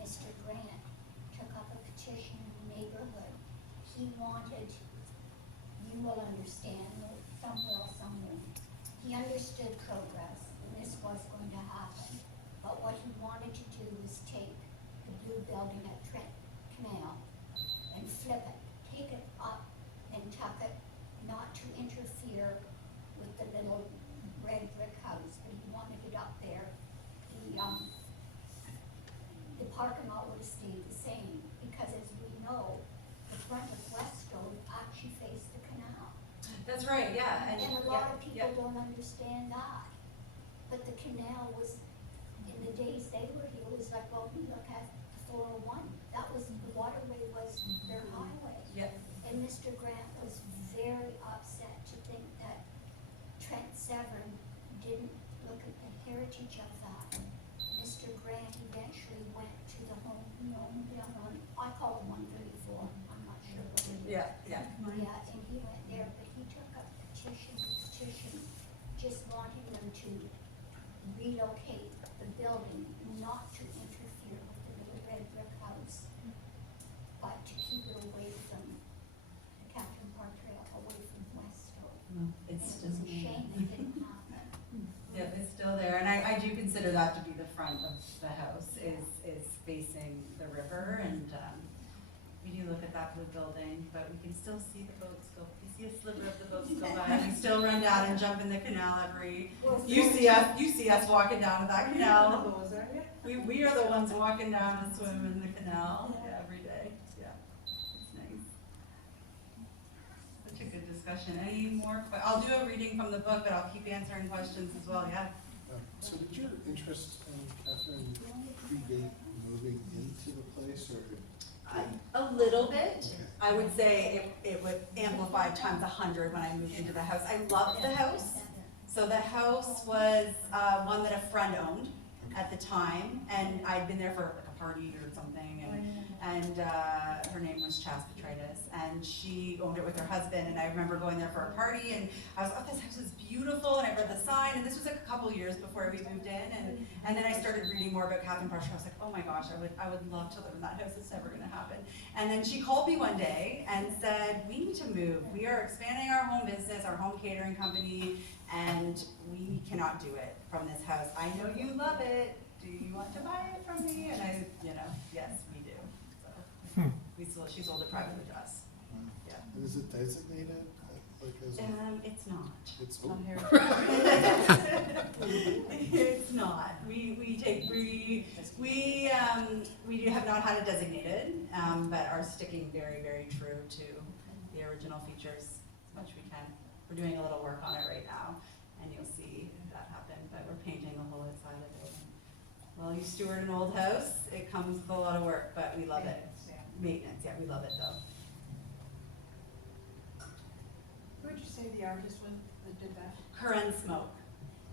Mr. Grant took up a petition in the neighborhood. He wanted, you will understand, some will, some won't. He understood progress, and this was going to happen. But what he wanted to do was take the blue building at Trent Canal and flip it, take it up and tuck it, not to interfere with the little red brick house, but he wanted it up there. The parking lot would have stayed the same, because as we know, the front of Westove actually faced the canal. That's right, yeah. And a lot of yeah, people don't understand that. But the canal was, in the days they were here, it was like, well, we look at 401. That was, the waterway was their highway. Yeah. And Mr. Grant was very upset to think that Trent Severn didn't look at the heritage of that. Mr. Grant eventually went to the home, down on, I call it 134, I'm not sure what it is. Yeah, yeah. Yeah, and he went there, but he took up petitions, just wanting them to relocate the building, not to interfere with the little red brick house, but to keep it away from the Captain Parr Traill, away from Westove. It's And it was a shame it didn't happen. Yeah, it's still there, and I do consider that to be the front of the house, is facing the river, and, we do look at that blue building, but we can still see the boats go, we see a sliver of the boats go by, we still run down and jump in the canal you see us walking down to that canal. Was there, yeah? We are the ones walking down and swimming in the canal, yeah, every day, yeah, it's nice. Such a good discussion, any more, I'll do a reading from the book, but I'll keep answering questions as well, yeah. So did your interest in Catherine predate moving into the place, or? A little bit. Okay. I would say it would amplify times 100 when I moved into the house. I loved the house. So the house was one that a friend owned at the time, and I'd been there for like a party or something, and her name was Chas Petritis, and she owned it with her husband, and I remember going there for a party, and I was, oh, this house is beautiful, and I read the sign, and this was like a couple years before we moved in, and then I started reading more about Catherine Parr Traill. I was like, oh my gosh, I would love to live in that house, it's never gonna happen. And then she called me one day and said, we need to move, we are expanding our home business, our home catering company, and we cannot do it from this house. I know you love it, do you want to buy it from me? And I, yes, we do. So she sold it privately to us. Yeah. And is it designated, like as a? It's not. It's, Not oh, heritage. It's not. We have not had it designated, but are sticking very, very true to the original features as much we can. We're doing a little work on it right now, and you'll see that happen, but we're painting the whole inside of it. Well, you steward an old house, it comes with a lot of work, but we love it. Maintenance, yeah, we love it though. Who would you say the artist was that did that? Karen Smoke.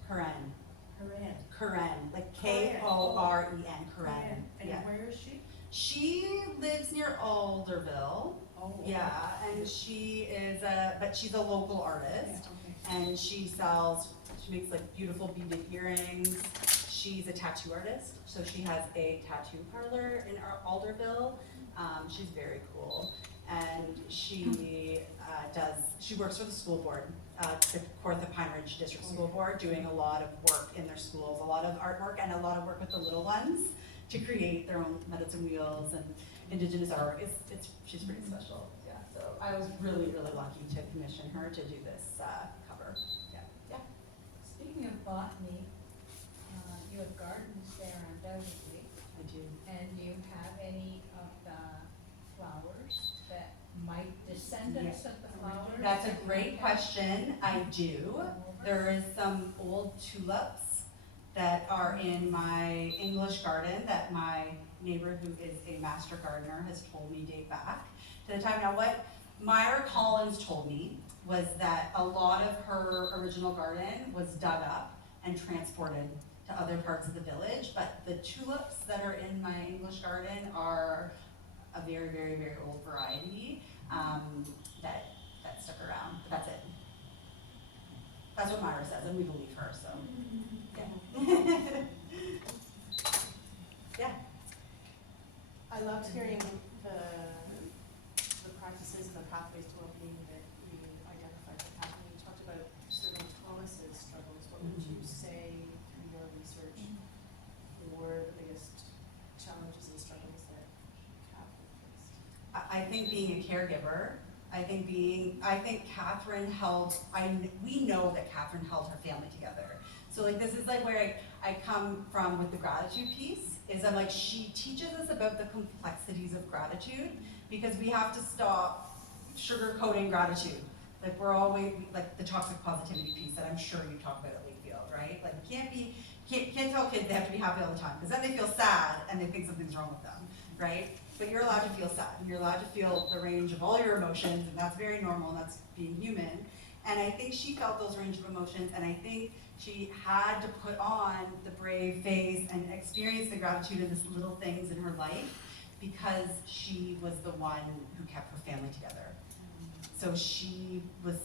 Karen. Corinne. Karen, like Corinne. K-O-R-E-N, Karen. And Yeah. where is she? She lives near Alderville. Oh. Yeah, and she is but she's a local artist. Yeah, And she makes like beautiful beaded earrings. She's a tattoo artist, so she has a tattoo parlor in Alderville. She's very cool. And she works for the school board, the Kawartha Pine Ridge District School Board, doing a lot of work in their schools, a lot of artwork and a lot of work with the little ones to create their own medicine wheels and Indigenous art. She's pretty special, yeah. So I was really, really lucky to commission her to do this cover, yeah. Speaking of botany, you have gardens there undoubtedly, I do. and you have any of the flowers that might descendants of the flowers? That's a that you great might question. I do. come over? There is some old tulips that are in my English garden that my neighbor, who is a master gardener, has told me date back to the time. Now, what Myra Collins told me was that a lot of her original garden was dug up and transported to other parts of the village, but the tulips that are in my English garden are a very, very, very old variety that stuck around, but that's it. That's what Myra says, and we believe her, so, yeah. Yeah. I loved hearing the practices and the pathways to well-being that you identified for Catherine. You talked about certainly Thomas's struggles. What would you say through your research were the biggest challenges and struggles that Catherine faced? I think being a caregiver, I think Catherine we know that Catherine held her family together. So like, this is like where I come from with the gratitude piece, is I'm like, she teaches us about the complexities of gratitude, because we have to stop sugarcoating gratitude. Like, we're always, like the toxic positivity piece that I'm sure you talk about at Lakefield, right? Like, can't tell kids they have to be happy all the time, because then they feel sad and they think something's wrong with them, right? But you're allowed to feel sad, and you're allowed to feel the range of all your emotions, and that's very normal, and that's being human. And I think she felt those range of emotions, and I think she had to put on the brave face and experience the gratitude of these little things in her life, because she was the one who kept her family together. So she was,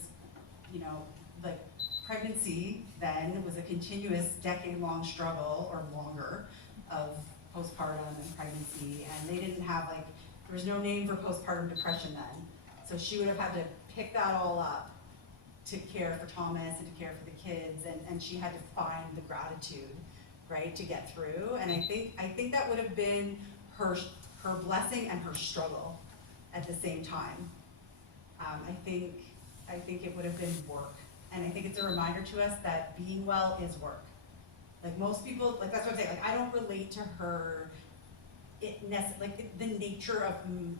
like, pregnancy then was a continuous decade-long struggle, or longer, of postpartum and pregnancy, and they didn't have, like, there was no name for postpartum depression then. So she would have had to pick that all up to care for Thomas and to care for the kids, and she had to find the gratitude, right, to get through. And I think that would have been her blessing and her struggle at the same time. I think it would have been work, and I think it's a reminder to us that being well is work. Like, most people, like, that's what I'm saying, like, I don't relate to her, like, the nature of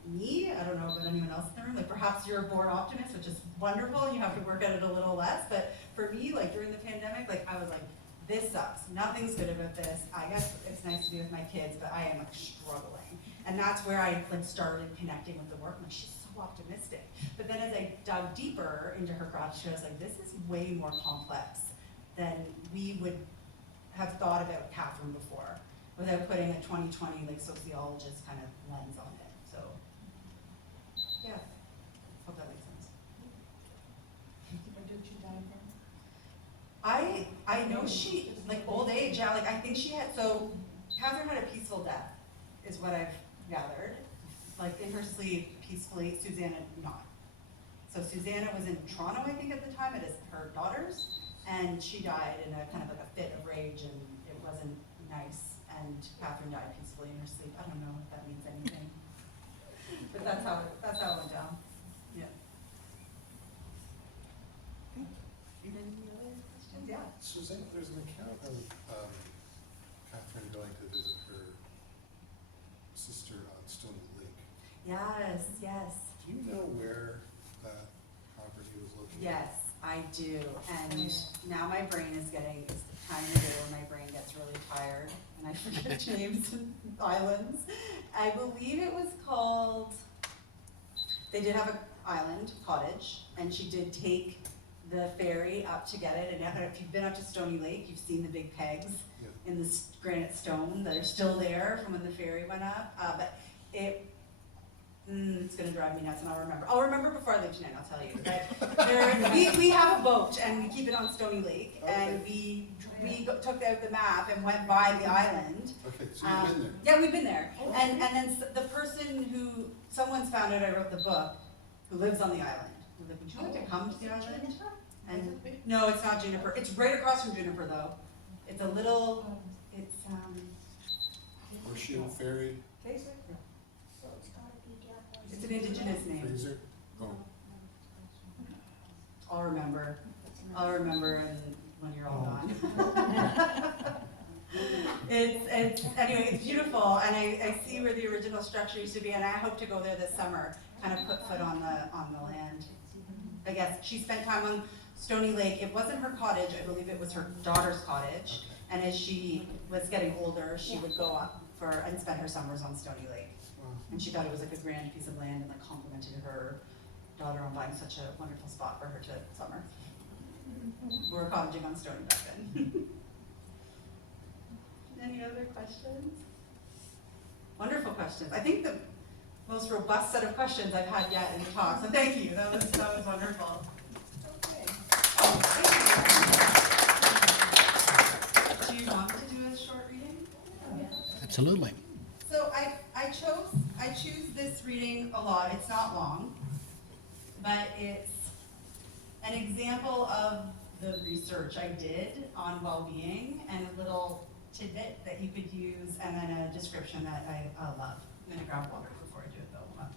me. I don't know about anyone else in the room. Like, perhaps you're a born optimist, which is wonderful, you have to work at it a little less, but for me, like, during the pandemic, like, I was like, this sucks, nothing's good about this. I guess it's nice to be with my kids, but I am, like, struggling. And that's where I, like, started connecting with the work. I'm like, she's so optimistic. But then as I dug deeper into her gratitude, I was like, this is way more complex than we would have thought about Catherine before, without putting a 2020 like sociologist kind of lens on it. So, yeah, hope that makes sense. When did she die from? I know she, like, old age, yeah, like, I think she had, so Catherine had a peaceful death, is what I've gathered. Like, in her sleep, peacefully, Susanna not. So Susanna was in Toronto, I think, at the time, it is her daughter's, and she died in a kind of like a fit of rage, and it wasn't nice, and Catherine died peacefully in her sleep. I don't know if that means anything. But that's how it went down, yeah. Any other questions? Yeah. Suzanne, there's an account of Catherine going to visit her sister on Stony Lake. Yes, yes. Do you know where that property was located? Yes, I do, and now my brain it's the time of day when my brain gets really tired, and I forget names and islands. I believe it was called, they did have an island cottage, and she did take the ferry up to get it, and if you've been up to Stony Lake, you've seen the big pegs Yeah. in the granite stone that are still there from when the ferry went up, but it's gonna drive me nuts, and I'll remember before I leave tonight, I'll tell you. But we have a boat, and we keep it on Stony Lake, and we took out the map and went by the island. Okay, so you've been there. Yeah, we've been there, and then the person someone's found out I wrote the book, who lives on the island. Was like, would you like to come to the island? And no, it's not Juniper. It's right across from Juniper, though. It's a little. Horseshoe Ferry, So it's gotta be down. It's an indigenous name. Fraser? Oh, I'll remember when you're all gone. It's beautiful, and I see where the original structure used to be, and I hope to go there this summer, kind of put foot on the land. I guess she spent time on Stony Lake. It wasn't her cottage, I believe it was her daughter's cottage. And as she was getting older, she would go up and spend her summers on Stony Lake. wow. And she thought it was like a grand piece of land, and like complimented her daughter on buying such a wonderful spot for her to summer. We were cottaging on Stony back then. Any other questions? Wonderful questions. I think the most robust set of questions I've had yet in the talk, so thank you. That was wonderful. Okay. Do you want me to do a short reading? Absolutely. So I choose this reading a lot. It's not long, but it's an example of the research I did on well-being and a little tidbit that you could use, and then a description that I love. I'm gonna grab water before I do it though. Hold on.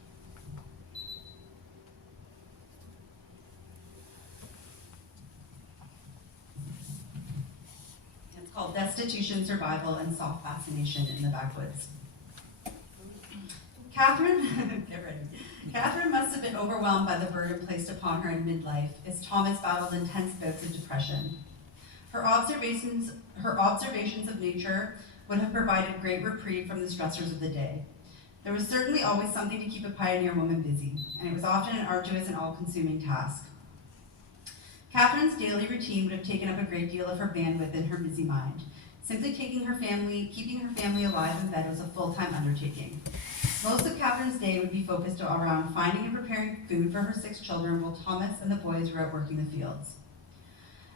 It's called Destitution, Survival, and Soft Fascination in the Backwoods. Catherine, get ready. Catherine must have been overwhelmed by the burden placed upon her in midlife as Thomas battled intense bouts of depression. Her observations of nature would have provided great reprieve from the stressors of the day. There was certainly always something to keep a pioneer woman busy, and it was often an arduous and all-consuming task. Catherine's daily routine would have taken up a great deal of her bandwidth in her busy mind. Simply keeping her family alive in bed was a full-time undertaking. Most of Catherine's day would be focused around finding and preparing food for her 6 children while Thomas and the boys were out working the fields.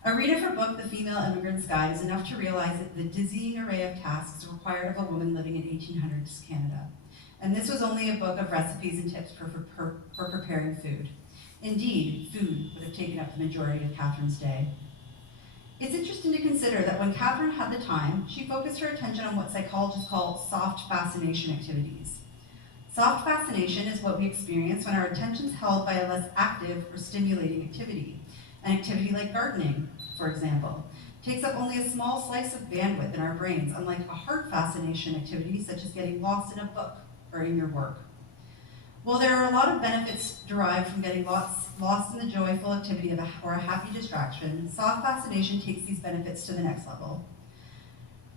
A read of her book, The Female Immigrant's Guide, is enough to realize that the dizzying array of tasks required of a woman living in 1800s Canada. And this was only a book of recipes and tips for preparing food. Indeed, food would have taken up the majority of Catherine's day. It's interesting to consider that when Catherine had the time, she focused her attention on what psychologists call soft fascination activities. Soft fascination is what we experience when our attention is held by a less active or stimulating activity. An activity like gardening, for example, takes up only a small slice of bandwidth in our brains, unlike a heart fascination activity such as getting lost in a book or in your work. While there are a lot of benefits derived from getting lost in the joyful activity or a happy distraction, soft fascination takes these benefits to the next level.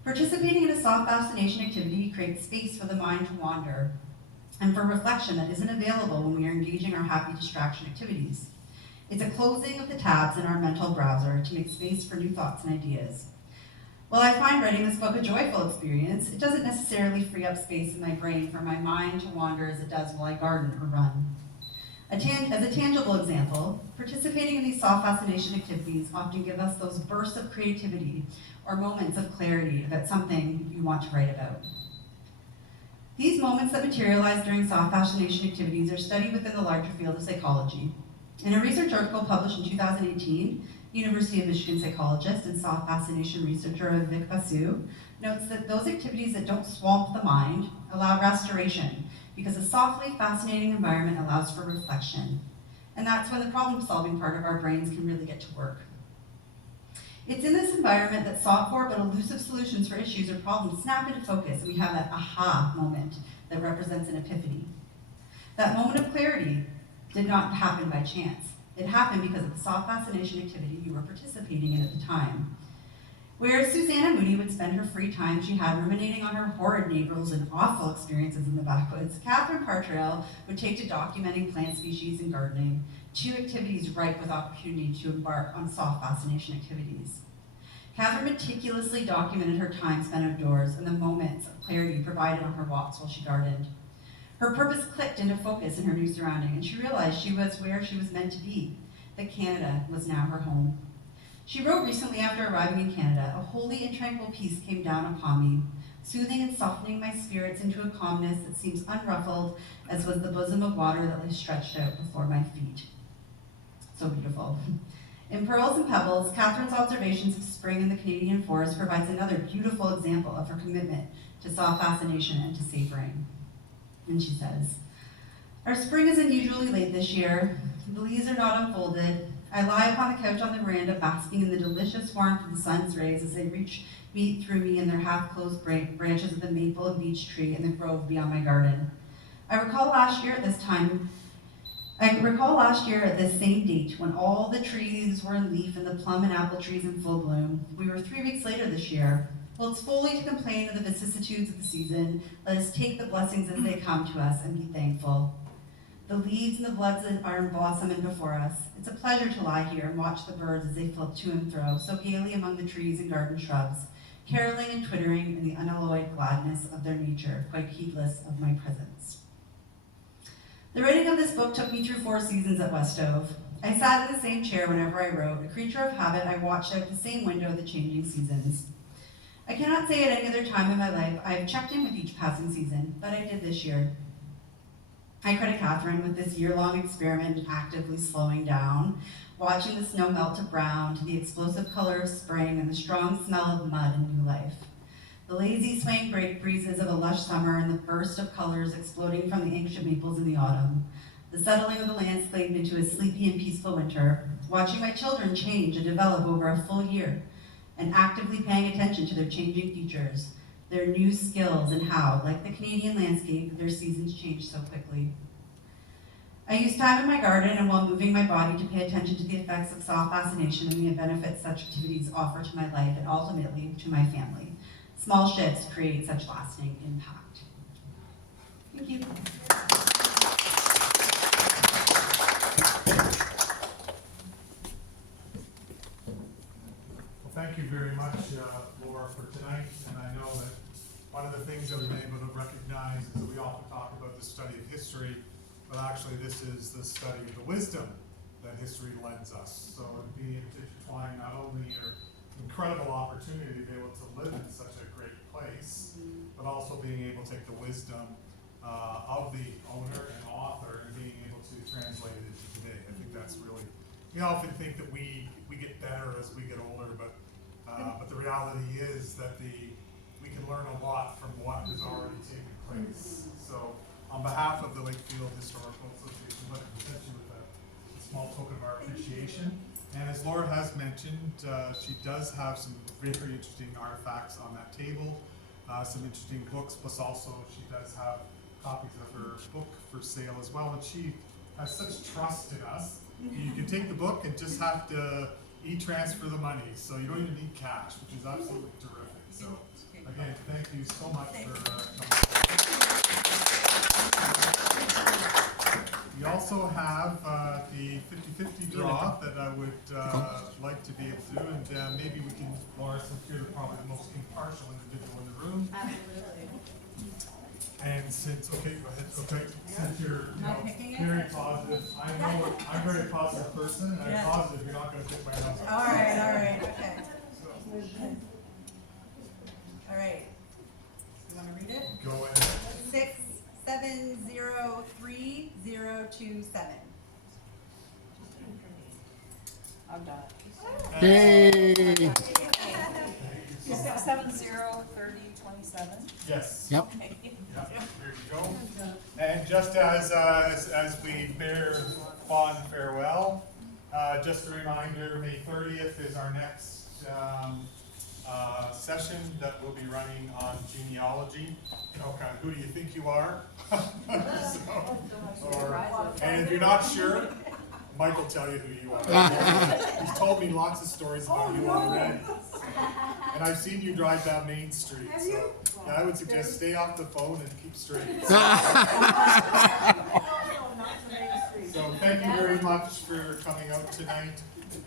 Participating in a soft fascination activity creates space for the mind to wander and for reflection that isn't available when we are engaging our happy distraction activities. It's a closing of the tabs in our mental browser to make space for new thoughts and ideas. While I find writing this book a joyful experience, it doesn't necessarily free up space in my brain for my mind to wander as it does while I garden or run. As a tangible example, participating in these soft fascination activities often give us those bursts of creativity or moments of clarity about something you want to write about. These moments that materialize during soft fascination activities are studied within the larger field of psychology. In a research article published in 2018, University of Michigan psychologist and soft fascination researcher Vic Basu notes that those activities that don't swamp the mind allow restoration because a softly fascinating environment allows for reflection. And that's when the problem-solving part of our brains can really get to work. It's in this environment that sought-for but elusive solutions for issues or problems snap into focus, and we have that aha moment that represents an epiphany. That moment of clarity did not happen by chance. It happened because of the soft fascination activity you were participating in at the time. Where Susanna Mooney would spend her free time she had ruminating on her horrid neighbors and awful experiences in the backwoods, Parr Traill would take to documenting plant species and gardening, two activities ripe with opportunity to embark on soft fascination activities. Catherine meticulously documented her time spent outdoors and the moments of clarity provided on her walks while she gardened. Her purpose clicked into focus in her new surrounding, and she realized she was where she was meant to be, that Canada was now her home. She wrote recently after arriving in Canada, "A holy and tranquil peace came down upon me, soothing and softening my spirits into a calmness that seems unruffled as was the bosom of water that lay stretched out before my feet." So beautiful. In Pearls and Pebbles, Catherine's observations of spring in the Canadian forest provides another beautiful example of her commitment to soft fascination and to savoring. And she says, "Our spring is unusually late this year. The leaves are not unfolded. I lie upon the couch on the veranda, basking in the delicious warmth of the sun's rays as they meet through me in their half-closed branches of the maple and beech tree in the grove beyond my garden. I recall last year at this same date when all the trees were in leaf and the plum and apple trees in full bloom. We were 3 weeks later this year. Well, it's folly to complain of the vicissitudes of the season. Let us take the blessings as they come to us and be thankful. The leaves and the buds are in blossom and before us. It's a pleasure to lie here and watch the birds as they flit to and fro, so gaily among the trees and garden shrubs, caroling and twittering in the unalloyed gladness of their nature, quite heedless of my presence." The writing of this book took me through 4 seasons at Westove. I sat in the same chair whenever I wrote. A creature of habit, I watched out the same window of the changing seasons. I cannot say at any other time in my life I have checked in with each passing season, but I did this year. I credit Catherine with this year-long experiment in actively slowing down, watching the snow melt to brown, to the explosive color of spring and the strong smell of mud and new life. The lazy swaying breezes of a lush summer and the burst of colors exploding from the ancient maples in the autumn. The settling of the landscape into a sleepy and peaceful winter. Watching my children change and develop over a full year, and actively paying attention to their changing features, their new skills, and how, like the Canadian landscape, their seasons change so quickly. I use time in my garden and while moving my body to pay attention to the effects of soft fascination and the benefits such activities offer to my life and ultimately to my family. Small shifts create such lasting impact. Thank you. Well, thank you very much, Laura, for tonight. And I know that one of the things that we've been able to recognize is that we often talk about the study of history, but actually this is the study of the wisdom that history lends us. So it'd be intertwined not only your incredible opportunity to be able to live in such a great place, but also being able to take the wisdom of the owner and author and being able to translate it into today. I think that's really, we often think that we get better as we get older, but the reality is that we can learn a lot from what has already taken place. So on behalf of the Lakefield Historical Association, I'd like to present you with a small token of our appreciation. And as Laura has mentioned, she does have some very interesting artifacts on that table, some interesting books, plus also she does have copies of her book for sale as well. And she has such trust in us. You can take the book and just have to e-transfer the money, so you don't even need cash, which is absolutely terrific. So again, thank you so much for coming. We also have the 50-50 draw that I would like to be able to do, and maybe we can, Laura, since you're probably the most impartial individual in the room. Absolutely. And since, okay, go ahead, okay, since you're, very positive, I know I'm a very positive person, and I'm positive you're not gonna pick my nose. All right, okay. All right. You want to read it? Go ahead. 6703027. I'm done. Yay! 6703027. Yes. Yep. Yep, here you go. And just as we bear fond farewell, just a reminder, May 30th is our next session that we'll be running on genealogy. Okay, who do you think you are? And if you're not sure, Mike will tell you who you are. He's told me lots of stories about you already. And I've seen you drive down Main Street, Have so you? yeah, I would suggest stay off the phone and keep straight. No, not to Main Street. So thank you very much for coming out tonight,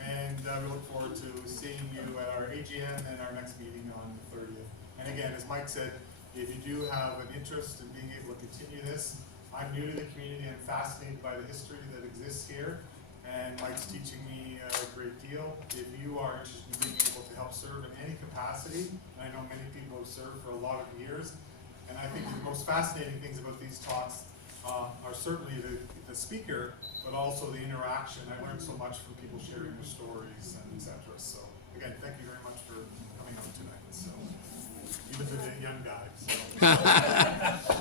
and we look forward to seeing you at our AGM and our next meeting on the 30th. And again, as Mike said, if you do have an interest in being able to continue this, I'm new to the community and fascinated by the history that exists here, and Mike's teaching me a great deal. If you are interested in being able to help serve in any capacity, and I know many people have served for a lot of years, and I think the most fascinating things about these talks are certainly the speaker, but also the interaction. I learned so much from people sharing their stories and etc. So again, thank you very much for coming out tonight. So even to the young guys. So.